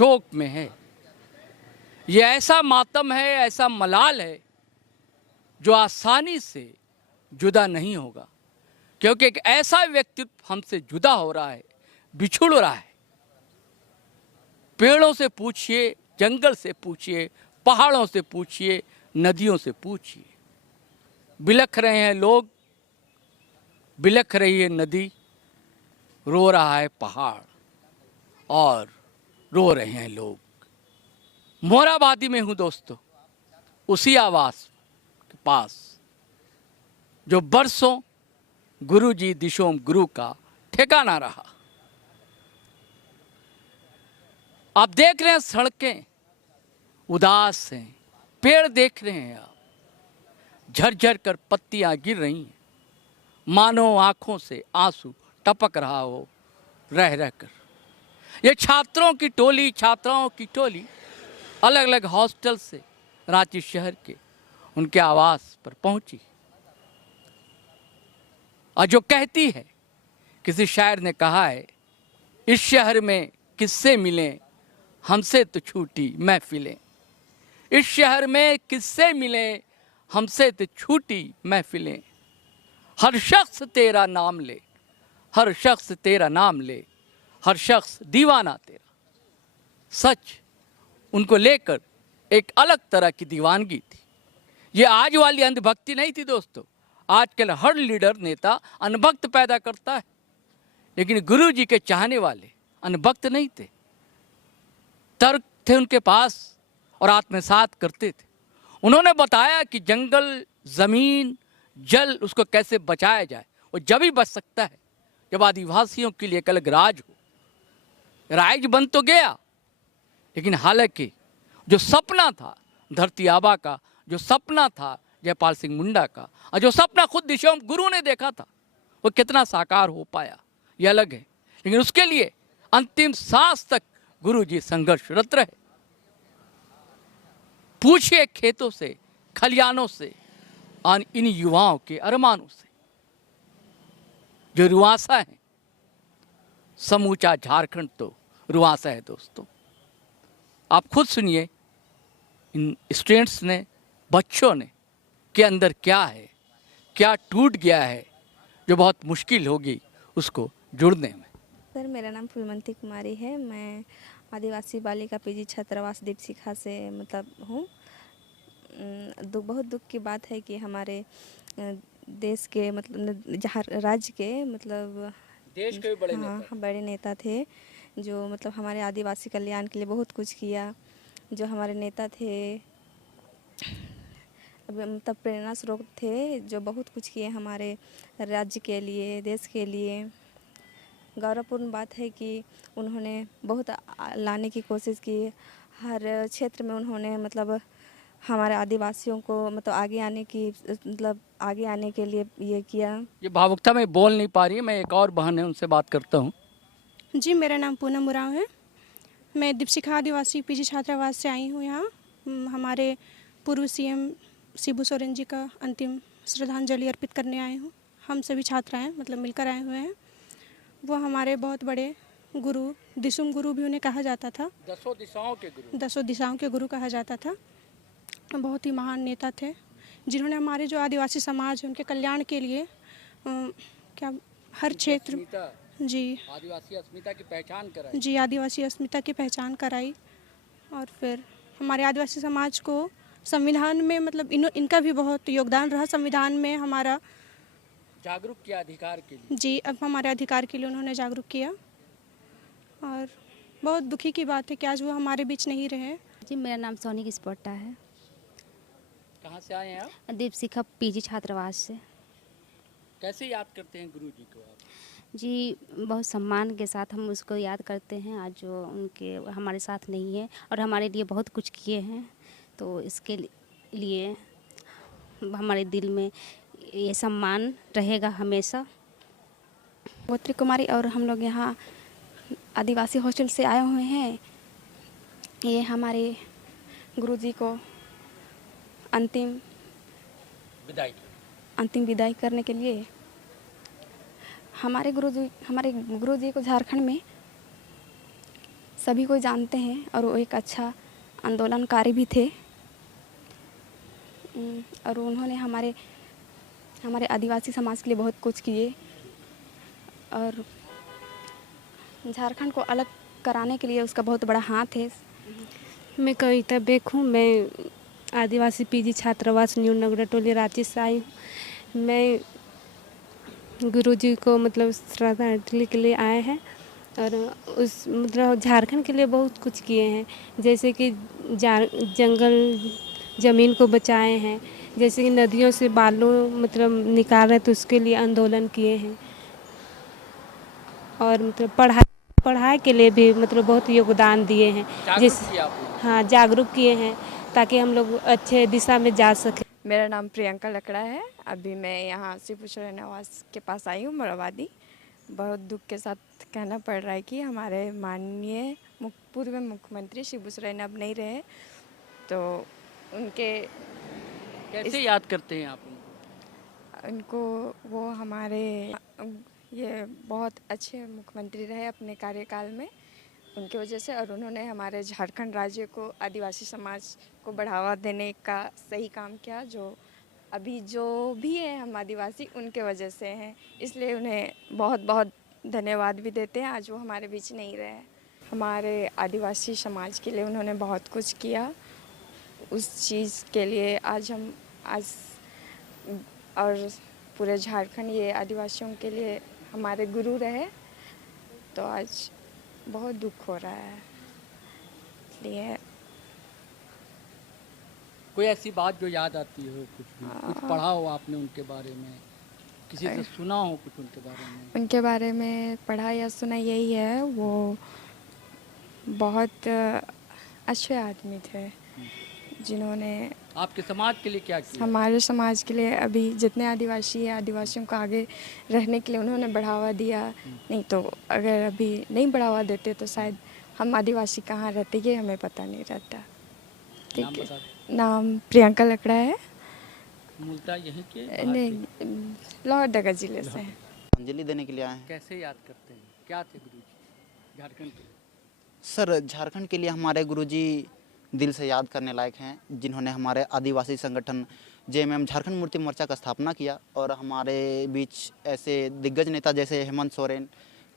शोक में है। ये ऐसा मातम है, ऐसा मलाल है जो आसानी से जुदा नहीं होगा, क्योंकि एक ऐसा व्यक्तित्व हमसे जुदा हो रहा है, बिछुड़ रहा है। पेड़ों से पूछिए, जंगल से पूछिए, पहाड़ों से पूछिए, नदियों से पूछिए, बिलख रहे हैं लोग, बिलख रही है नदी, रो रहा है पहाड़ और रो रहे हैं लोग। मोराबादी में हूँ दोस्तों, उसी आवास के पास जो बरसों गुरु जी दिशोम गुरु का ठिकाना रहा। आप देख रहे हैं सड़कें उदास हैं, पेड़ देख रहे हैं आप, झरझर कर पत्तियां गिर रही हैं, मानो आंखों से आंसू टपक रहा हो रह रहकर। ये छात्रों की टोली, छात्राओं की टोली अलग अलग हॉस्टल से रांची शहर के उनके आवास पर पहुंची और जो कहती है, किसी शायर ने कहा है, इस शहर में किससे मिलें हमसे तो छूटी महफिलें, इस शहर में किससे मिलें हमसे तो छूटी महफिलें, हर शख्स तेरा नाम ले, हर शख्स तेरा नाम ले, हर शख्स दीवाना तेरा। सच, उनको लेकर एक अलग तरह की दीवानगी थी। ये आज वाली अंधभक्ति नहीं थी दोस्तों। आजकल हर लीडर नेता अनभक्त पैदा करता है, लेकिन गुरु जी के चाहने वाले अनभक्त नहीं थे। तर्क थे उनके पास और आत्मसात करते थे। उन्होंने बताया कि जंगल, जमीन, जल, उसको कैसे बचाया जाए। वो जब ही बच सकता है जब आदिवासियों के लिए एक अलग राज हो। राज बन तो गया, लेकिन हालांकि जो सपना था धरती आबा का, जो सपना था जयपाल सिंह मुंडा का, और जो सपना खुद दिशोम गुरु ने देखा था, वो कितना साकार हो पाया ये अलग है। लेकिन उसके लिए अंतिम सांस तक गुरु जी संघर्षरत रहे। पूछिए खेतों से, खलियानों से और इन युवाओं के अरमानों से जो रुआंसा है। समूचा झारखंड तो रुआंसा है दोस्तों। आप खुद सुनिए इन स्टूडेंट्स ने, बच्चों ने के अंदर क्या है, क्या टूट गया है जो बहुत मुश्किल होगी उसको जुड़ने में। सर, मेरा नाम फूलमंती कुमारी है। मैं आदिवासी बालिका पीजी छात्रावास दीपशिखा से हूँ। बहुत दुख की बात है कि हमारे देश के जहाँ राज्य के देश के भी बड़े नेता, बड़े नेता थे जो हमारे आदिवासी कल्याण के लिए बहुत कुछ किया। जो हमारे नेता थे प्रेरणा स्रोत थे, जो बहुत कुछ किए हमारे राज्य के लिए, देश के लिए। गौरवपूर्ण बात है कि उन्होंने बहुत लाने की कोशिश की। हर क्षेत्र में उन्होंने हमारे आदिवासियों को आगे आने की आगे आने के लिए ये किया। ये भावुकता में बोल नहीं पा रही है। मैं एक और बहन है, उनसे बात करता हूँ। जी, मेरा नाम पूनम उरांव है। मैं दीपशिखा आदिवासी पीजी छात्रावास से आई हूँ यहाँ। हमारे पूर्व सीएम शिबू सोरेन जी का अंतिम श्रद्धांजलि अर्पित करने आए हूँ। हम सभी छात्राएँ मिलकर आए हुए हैं। वो हमारे बहुत बड़े गुरु, दिशुम गुरु भी उन्हें कहा जाता था। 10 दिशाओं के गुरु, 10 दिशाओं के गुरु कहा जाता था। बहुत ही महान नेता थे जिन्होंने हमारे जो आदिवासी समाज है उनके कल्याण के लिए क्या हर क्षेत्र जी आदिवासी अस्मिता की पहचान कराई। जी, आदिवासी अस्मिता की पहचान कराई। और फिर हमारे आदिवासी समाज को संविधान में इनका भी बहुत योगदान रहा। संविधान में हमारा जागरूक किया अधिकार के लिए। जी, अब हमारे अधिकार के लिए उन्होंने जागरूक किया। और बहुत दुखी की बात है कि आज वो हमारे बीच नहीं रहे। जी, मेरा नाम सोनी किस्पोट्टा है। कहाँ से आए हैं आप? दीपशिखा पीजी छात्रावास से। कैसे याद करते हैं गुरु जी को आप? जी, बहुत सम्मान के साथ हम उसको याद करते हैं। आज जो उनके हमारे साथ नहीं है और हमारे लिए बहुत कुछ किए हैं, तो इसके लिए हमारे दिल में ये सम्मान रहेगा हमेशा। गोत्री कुमारी और हम लोग यहाँ आदिवासी हॉस्टल से आए हुए हैं। ये हमारे गुरुजी को अंतिम विदाई करने के लिए। हमारे गुरुजी को झारखंड में सभी को जानते हैं और वो एक अच्छा आंदोलनकारी भी थे। और उन्होंने हमारे आदिवासी समाज के लिए बहुत कुछ किए और झारखंड को अलग कराने के लिए उसका बहुत बड़ा हाथ है। मैं कविता बेक हूँ। मैं आदिवासी पीजी छात्रावास न्यू नगरा टोली रांची से आई हूँ। मैं गुरुजी को मतलब श्रद्धांजलि के लिए आए हैं और उस मतलब झारखंड के लिए बहुत कुछ किए हैं, जैसे कि जंगल ज़मीन को बचाए हैं, जैसे कि नदियों से बालू मतलब निकाल रहे तो उसके लिए आंदोलन किए हैं और मतलब पढ़ाई के लिए भी मतलब बहुत योगदान दिए हैं। जागरूक किया आपने। हाँ, जागरूक किए हैं ताकि हम लोग अच्छे दिशा में जा सकें। मेरा नाम प्रियंका लकड़ा है। अभी मैं यहाँ शिवपुर रहनेवास के पास आई हूँ, मोराबादी। बहुत दुख के साथ कहना पड़ रहा है कि हमारे माननीय पूर्व मुख्यमंत्री शिबू सोरेन अब नहीं रहे, तो उनके कैसे याद करते हैं आप उनको? वो हमारे ये बहुत अच्छे मुख्यमंत्री रहे अपने कार्यकाल में, उनकी वजह से। और उन्होंने हमारे झारखंड राज्य को, आदिवासी समाज को बढ़ावा देने का सही काम किया। जो अभी जो भी है हम आदिवासी, उनके वजह से हैं, इसलिए उन्हें बहुत बहुत धन्यवाद भी देते हैं। आज वो हमारे बीच नहीं रहे। हमारे आदिवासी समाज के लिए उन्होंने बहुत कुछ किया। उस चीज़ के लिए आज और पूरे झारखंड ये आदिवासियों के लिए हमारे गुरु रहे, तो आज बहुत दुख हो रहा है। इसलिए कोई ऐसी बात जो याद आती हो, कुछ पढ़ा हो आपने उनके बारे में, किसी से सुना हो कुछ उनके बारे में? उनके बारे में पढ़ा या सुना यही है, वो बहुत अच्छे आदमी थे जिन्होंने आपके समाज के लिए क्या किया? हमारे समाज के लिए अभी जितने आदिवासी हैं, आदिवासियों को आगे रहने के लिए उन्होंने बढ़ावा दिया। नहीं तो अगर अभी नहीं बढ़ावा देते तो शायद हम आदिवासी कहाँ रहते, ये हमें पता नहीं रहता। ठीक है। नाम प्रियंका लकड़ा है। मूलतः यहीं के? नहीं, लोहरदगा जिले से हैं। अंजलि देने के लिए आए हैं। कैसे याद करते हैं? क्या थे गुरुजी झारखंड के? सर, झारखंड के लिए हमारे गुरुजी दिल से याद करने लायक हैं, जिन्होंने हमारे आदिवासी संगठन जेएमएम झारखंड मुक्ति मोर्चा का स्थापना किया और हमारे बीच ऐसे दिग्गज नेता जैसे हेमंत सोरेन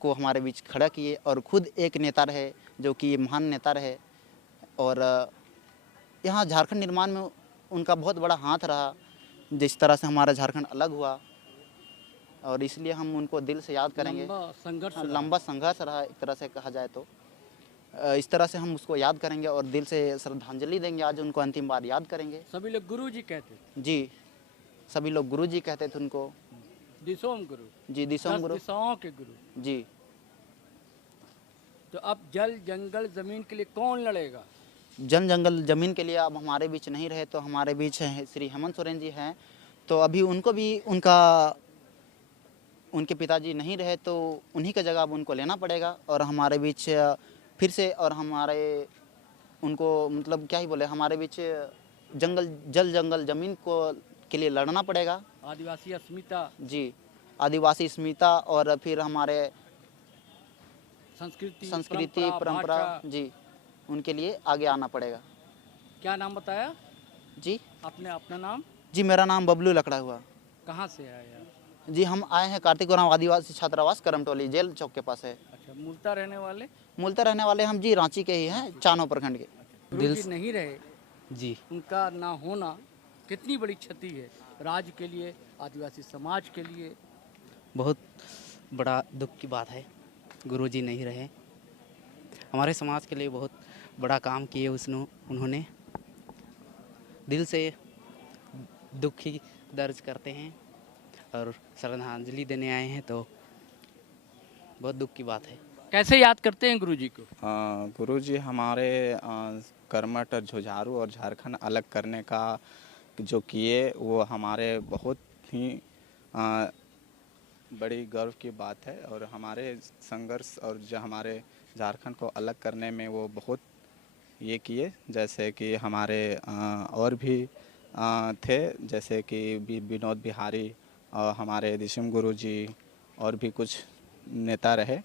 को हमारे बीच खड़ा किए और खुद एक नेता रहे जो कि महान नेता रहे। और यहाँ झारखंड निर्माण में उनका बहुत बड़ा हाथ रहा, जिस तरह से हमारा झारखंड अलग हुआ, और इसलिए हम उनको दिल से याद करेंगे। लंबा संघर्ष रहा एक तरह से कहा जाए तो। इस तरह से हम उसको याद करेंगे और दिल से श्रद्धांजलि देंगे। आज उनको अंतिम बार याद करेंगे। सभी लोग गुरुजी कहते थे? जी, सभी लोग गुरुजी कहते थे उनको। दिसोम गुरु? जी, दिसोम गुरु, दिशाओं के गुरु जी। तो अब जल जंगल जमीन के लिए कौन लड़ेगा? जल जंगल जमीन के लिए अब हमारे बीच नहीं रहे, तो हमारे बीच श्री हेमंत सोरेन जी हैं, तो अभी उनको भी उनके पिताजी नहीं रहे, तो उन्हीं का जगह अब उनको लेना पड़ेगा और हमारे बीच फिर से, और हमारे उनको मतलब क्या ही बोले, हमारे बीच जल जंगल जमीन को के लिए लड़ना पड़ेगा। आदिवासी अस्मिता? जी, आदिवासी अस्मिता और फिर हमारे संस्कृति परंपरा, जी, उनके लिए आगे आना पड़ेगा। क्या नाम बताया जी आपने? अपना नाम? जी, मेरा नाम बबलू लकड़ा हुआ। कहाँ से आए आप? जी, हम आए हैं कार्तिक उरांव आदिवासी छात्रावास करमटोली जेल चौक के पास है। अच्छा, मूलतः रहने वाले? मूलतः रहने वाले हम जी रांची के ही हैं, चानो प्रखंड के। दिल से नहीं रहे जी, उनका ना होना कितनी बड़ी क्षति है राज्य के लिए, आदिवासी समाज के लिए? बहुत बड़ा दुख की बात है। गुरुजी नहीं रहे, हमारे समाज के लिए बहुत बड़ा काम किए उन्होंने। दिल से दुख ही दर्ज करते हैं और श्रद्धांजलि देने आए हैं, तो बहुत दुख की बात है। कैसे याद करते हैं गुरुजी को? गुरुजी हमारे कर्मठ और झुझारू और झारखंड अलग करने का जो किए, वो हमारे बहुत ही बड़ी गर्व की बात है। और हमारे संघर्ष और जो हमारे झारखंड को अलग करने में वो बहुत ये किए, जैसे कि हमारे और भी थे, जैसे कि विनोद बिहारी और हमारे दिसम गुरुजी और भी कुछ नेता रहे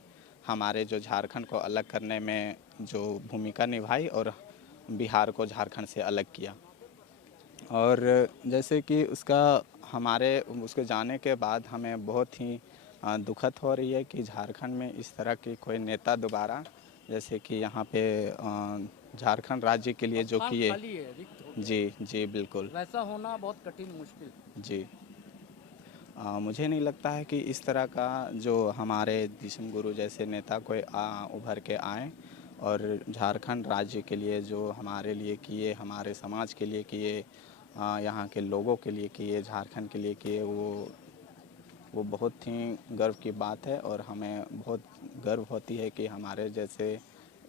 हमारे, जो झारखंड को अलग करने में जो भूमिका निभाई और बिहार को झारखंड से अलग किया। और जैसे कि उसके जाने के बाद हमें बहुत ही दुखद हो रही है कि झारखंड में इस तरह की कोई नेता दोबारा, जैसे कि यहाँ पे झारखंड राज्य के लिए जो किए। खाली है, रिक्त हो गया। जी बिल्कुल। वैसा होना बहुत कठिन मुश्किल। जी मुझे नहीं लगता है कि इस तरह का जो हमारे दिशम गुरु जैसे नेता कोई उभर के आए और झारखंड राज्य के लिए जो हमारे लिए किए, हमारे समाज के लिए किए, यहाँ के लोगों के लिए किए, झारखंड के लिए किए, वो बहुत ही गर्व की बात है। और हमें बहुत गर्व होती है कि हमारे जैसे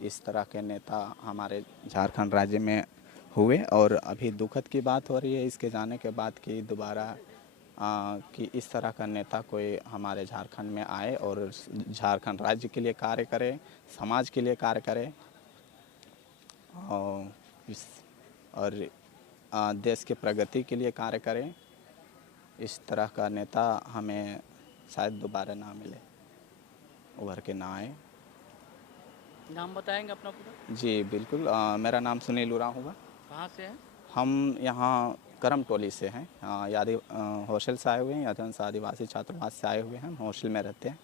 इस तरह के नेता हमारे झारखंड राज्य में हुए। और अभी दुखद की बात हो रही है इसके जाने के बाद कि दोबारा कि इस तरह का नेता कोई हमारे झारखंड में आए और झारखंड राज्य के लिए कार्य करे, समाज के लिए कार्य करे और देश के प्रगति के लिए कार्य करे। इस तरह का नेता हमें शायद दोबारा ना मिले, उभर के ना आए। नाम बताएंगे अपना पूरा? जी बिल्कुल, मेरा नाम सुनील उरांव होगा। कहाँ से हैं? हम यहाँ करम टोली से हैं, हॉस्टल से आए हुए हैं, यादव आदिवासी छात्रावास से आए हुए हैं, हम हॉस्टल में रहते हैं।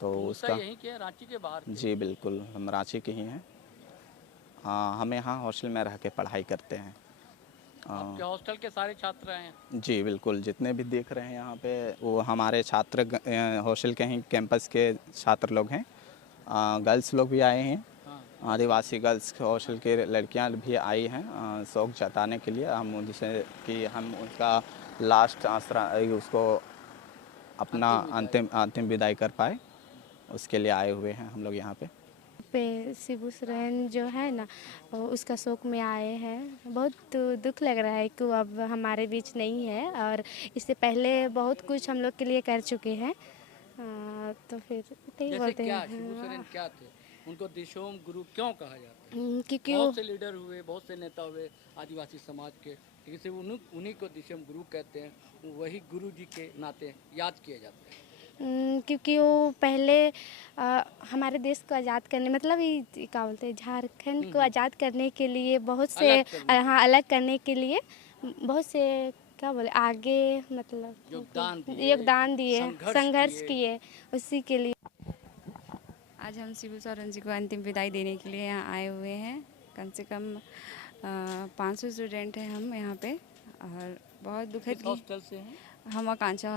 तो उसका यहीं के रांची के बाहर? जी बिल्कुल, हम रांची के ही हैं। हम यहाँ हॉस्टल में रह के पढ़ाई करते हैं। आपके हॉस्टल के सारे छात्र हैं? जी बिल्कुल, जितने भी देख रहे हैं यहाँ पे वो हमारे छात्र हॉस्टल के ही कैंपस के छात्र लोग हैं। गर्ल्स लोग भी आए हैं, आदिवासी गर्ल्स हॉस्टल के लड़कियां भी आई हैं शौक जताने के लिए। हम उनसे कि हम उनका लास्ट उसको अपना अंतिम विदाई कर पाए, उसके लिए आए हुए हैं हम लोग यहाँ पे। शिबू सोरेन जो है ना, उसका शोक में आए हैं। बहुत दुख लग रहा है कि वो अब हमारे बीच नहीं है और इससे पहले बहुत कुछ हम लोग के लिए कर चुके हैं। तो फिर यही बोलते हैं। शिबू सोरेन क्या थे? उनको दिशोम गुरु क्यों कहा जाता है? क्योंकि बहुत से लीडर हुए, बहुत से नेता हुए आदिवासी समाज के, लेकिन सिर्फ उन्हीं को दिशोम गुरु कहते हैं। वही गुरु जी के नाते याद किए जाते हैं। क्योंकि वो पहले हमारे देश को आज़ाद करने, मतलब ये क्या बोलते हैं, झारखंड को आज़ाद करने के लिए बहुत से अलग करने के लिए बहुत से क्या बोले आगे मतलब योगदान दिए, संघर्ष किए उसी के लिए। आज हम शिबू सोरेन जी को अंतिम विदाई देने के लिए यहाँ आए हुए हैं। कम से कम 500 स्टूडेंट हैं हम यहाँ पे और बहुत दुखद। हॉस्टल से हैं? हम आकांक्षा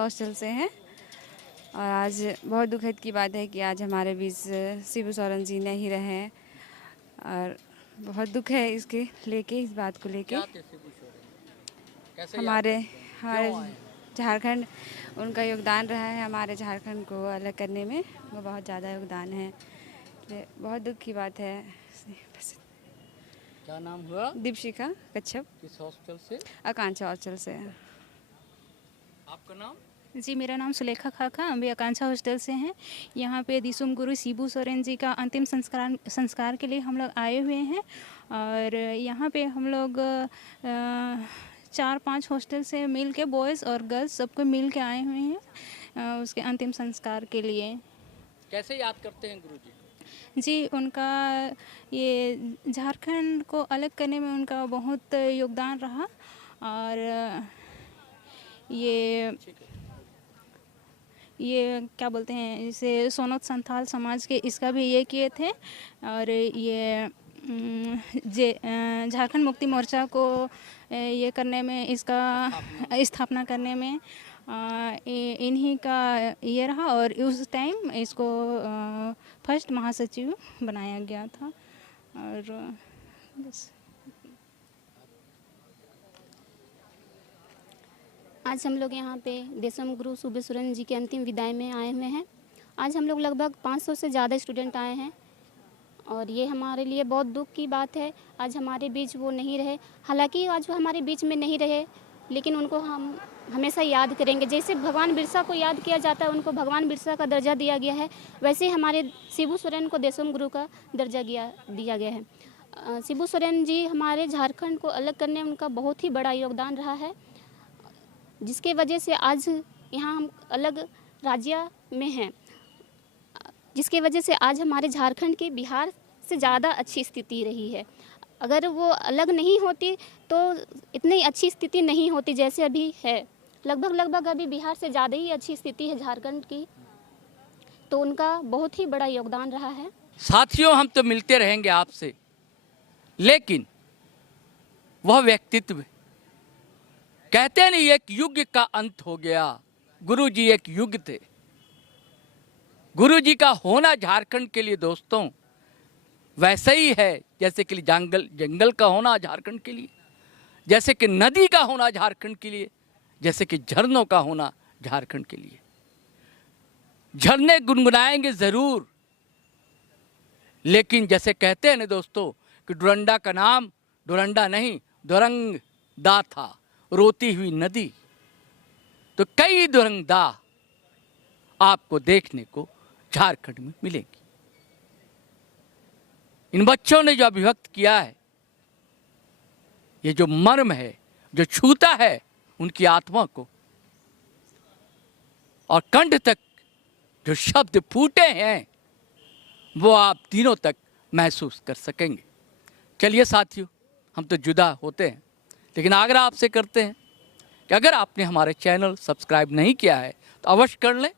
हॉस्टल से हैं और आज बहुत दुखद की बात है कि आज हमारे बीच शिबू सोरेन जी नहीं रहे और बहुत दुख है इसके लेके, इस बात को लेके। हमारे झारखंड, उनका योगदान रहा है हमारे झारखंड को अलग करने में, वो बहुत ज़्यादा योगदान है। बहुत दुख की बात है। क्या नाम हुआ? दीपशिखा कच्छप। किस हॉस्टल से? आकांक्षा हॉस्टल से। आपका नाम? जी, मेरा नाम सुलेखा खाखा, हम भी आकांक्षा हॉस्टल से हैं। यहाँ पे दिशुम गुरु शिबू सोरेन जी का अंतिम संस्कार के लिए हम लोग आए हुए हैं और यहाँ पे हम लोग 4-5 हॉस्टल से मिल के, बॉयज़ और गर्ल्स सबको मिल के आए हुए हैं उसके अंतिम संस्कार के लिए। कैसे याद करते हैं गुरु जी? जी, उनका ये झारखंड को अलग करने में उनका बहुत योगदान रहा और ये क्या बोलते हैं, इसे सोनोत संथाल समाज के इसका भी ये किए थे और ये झारखंड मुक्ति मोर्चा को ये करने में, इसका स्थापना करने में इन्हीं का ये रहा और उस टाइम इसको फर्स्ट महासचिव बनाया गया था। और बस। आज हम लोग यहाँ पे दिशम गुरु शिबू सोरेन जी के अंतिम विदाई में आए हुए हैं। आज हम लोग लगभग 500 से ज़्यादा स्टूडेंट आए हैं और ये हमारे लिए बहुत दुख की बात है। आज हमारे बीच वो नहीं रहे, हालांकि आज वो हमारे बीच में नहीं रहे, लेकिन उनको हम हमेशा याद करेंगे। जैसे भगवान बिरसा को याद किया जाता है, उनको भगवान बिरसा का दर्जा दिया गया है, वैसे हमारे शिबू सोरेन को दिशम गुरु का दर्जा दिया गया है। शिबू सोरेन जी हमारे झारखंड को अलग करने में उनका बहुत ही बड़ा योगदान रहा है, जिसके वजह से आज यहाँ हम अलग राज्य में हैं। जिसकी वजह से आज हमारे झारखंड की बिहार से ज़्यादा अच्छी स्थिति रही है। अगर वो अलग नहीं होती तो इतनी अच्छी स्थिति नहीं होती जैसे अभी है। लगभग अभी बिहार से ज़्यादा ही अच्छी स्थिति है झारखंड की, तो उनका बहुत ही बड़ा योगदान रहा है। साथियों, हम तो मिलते रहेंगे आपसे, लेकिन वह व्यक्तित्व, कहते नहीं एक युग का अंत हो गया। गुरुजी एक युग थे। गुरुजी का होना झारखंड के लिए दोस्तों वैसे ही है जैसे कि जंगल का होना झारखंड के लिए, जैसे कि नदी का होना झारखंड के लिए, जैसे कि झरनों का होना झारखंड के लिए। झरने गुनगुनाएंगे ज़रूर, लेकिन जैसे कहते हैं ना दोस्तों कि डुरंडा का नाम डुरंडा नहीं दुरंग दा था, रोती हुई नदी। तो कई दुरंग दा आपको देखने को झारखंड में मिलेंगी। इन बच्चों ने जो अभिव्यक्त किया है, ये जो मर्म है, जो छूता है उनकी आत्मा को, और कंठ तक जो शब्द फूटे हैं वो आप दिनों तक महसूस कर सकेंगे। चलिए साथियों, हम तो जुदा होते हैं, लेकिन आग्रह आपसे करते हैं कि अगर आपने हमारे चैनल सब्सक्राइब नहीं किया है तो अवश्य कर लें,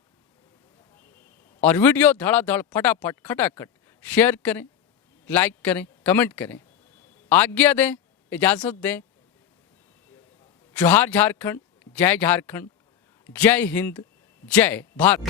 और वीडियो धड़ाधड़ फटाफट खटाखट शेयर करें, लाइक करें, कमेंट करें। आज्ञा दें, इजाज़त दें। जोहार झारखंड, जय झारखंड, जय हिंद, जय भारत।